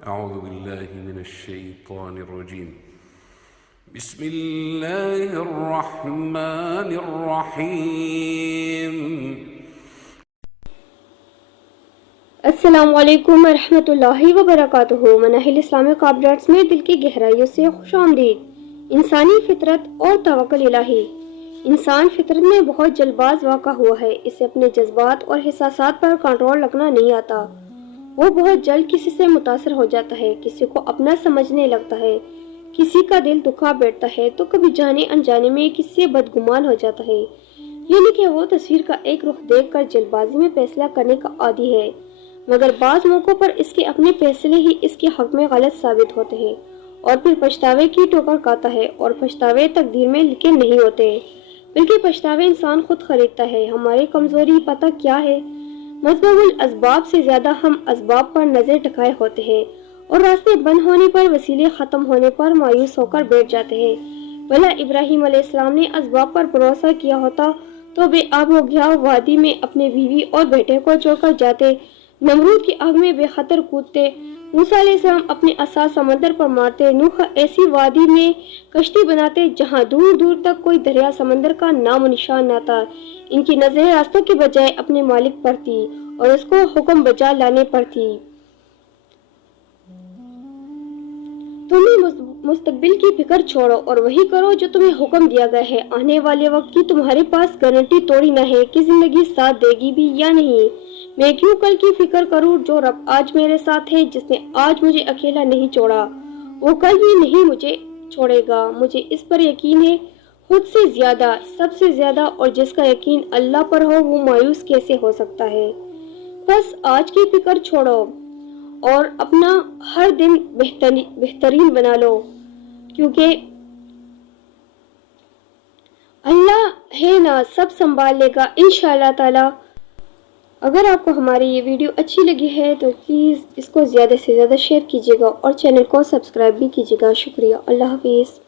أعوذ بالله من الشيطان الرجيم. بسم الله الرحمن الرحيم. السلام علیکم ورحمۃ اللہ وبرکاتہ. مناہل اسلامک اپڈیٹس میں دل کی گہرائیوں سے خوش آمدید. انسانی فطرت اور توکل الہی. انسان فطرت میں بہت جلد باز واقع ہوا ہے. اسے اپنے جذبات اور احساسات پر کنٹرول رکھنا نہیں آتا. وہ بہت جلد کسی سے متاثر ہو جاتا ہے، کسی کو اپنا سمجھنے لگتا ہے، کسی کا دل دکھا بیٹھتا ہے تو کبھی جانے انجانے میں کسی سے بدگمان ہو جاتا ہے. یعنی کہ وہ تصویر کا ایک رخ دیکھ کر جلد بازی میں فیصلہ کرنے کا عادی ہے، مگر بعض موقعوں پر اس کے اپنے فیصلے ہی اس کے حق میں غلط ثابت ہوتے ہیں اور پھر پچھتاوے کی ٹھوکر کھاتا ہے. اور پچھتاوے تقدیر میں لکھے نہیں ہوتے، بلکہ پچھتاوے انسان خود خریدتا ہے. ہماری کمزوری پتہ کیا ہے؟ مسبب الاسباب سے زیادہ ہم اسباب پر نظر ٹکائے ہوتے ہیں اور راستے بند ہونے پر، وسیلے ختم ہونے پر مایوس ہو کر بیٹھ جاتے ہیں. بھلا ابراہیم علیہ السلام نے اسباب پر بھروسہ کیا ہوتا تو بے آب ہو گیا وادی میں اپنے بیوی اور بیٹے کو چھوڑ کر جاتے، نمرود کی آگ میں بے خطر کودتے، موسیٰ علیہ السلام اپنے عصا سمندر پر مارتے، نوح ایسی وادی میں کشتی بناتے جہاں دور دور تک کوئی دریا سمندر کا نام و نشان نہ تھا. ان کی نظریں راستوں کے بجائے اپنے مالک پر تھی اور اس کو حکم بجا لانے پر تھی. تمہیں مستقبل کی فکر چھوڑو اور وہی کرو جو تمہیں حکم دیا گیا ہے. آنے والے وقت کی تمہارے پاس گارنٹی توڑی نہ ہے کہ زندگی ساتھ دے گی بھی یا نہیں. میں کیوں کل کی فکر کروں؟ جو رب آج میرے ساتھ ہے، جس نے آج مجھے اکیلا نہیں چھوڑا، وہ کل بھی نہیں مجھے چھوڑے گا. مجھے اس پر یقین ہے، خود سے زیادہ، سب سے زیادہ. اور جس کا یقین اللہ پر ہو وہ مایوس کیسے ہو سکتا ہے؟ بس آج کی فکر چھوڑو اور اپنا ہر دن بہترین بنا لو، کیونکہ اللہ ہے نا، سب سنبھال لے گا انشاءاللہ تعالی. اگر آپ کو ہماری یہ ویڈیو اچھی لگی ہے تو پلیز اس کو زیادہ سے زیادہ شیئر کیجیے گا اور چینل کو سبسکرائب بھی کیجیے گا. شکریہ. اللہ حافظ.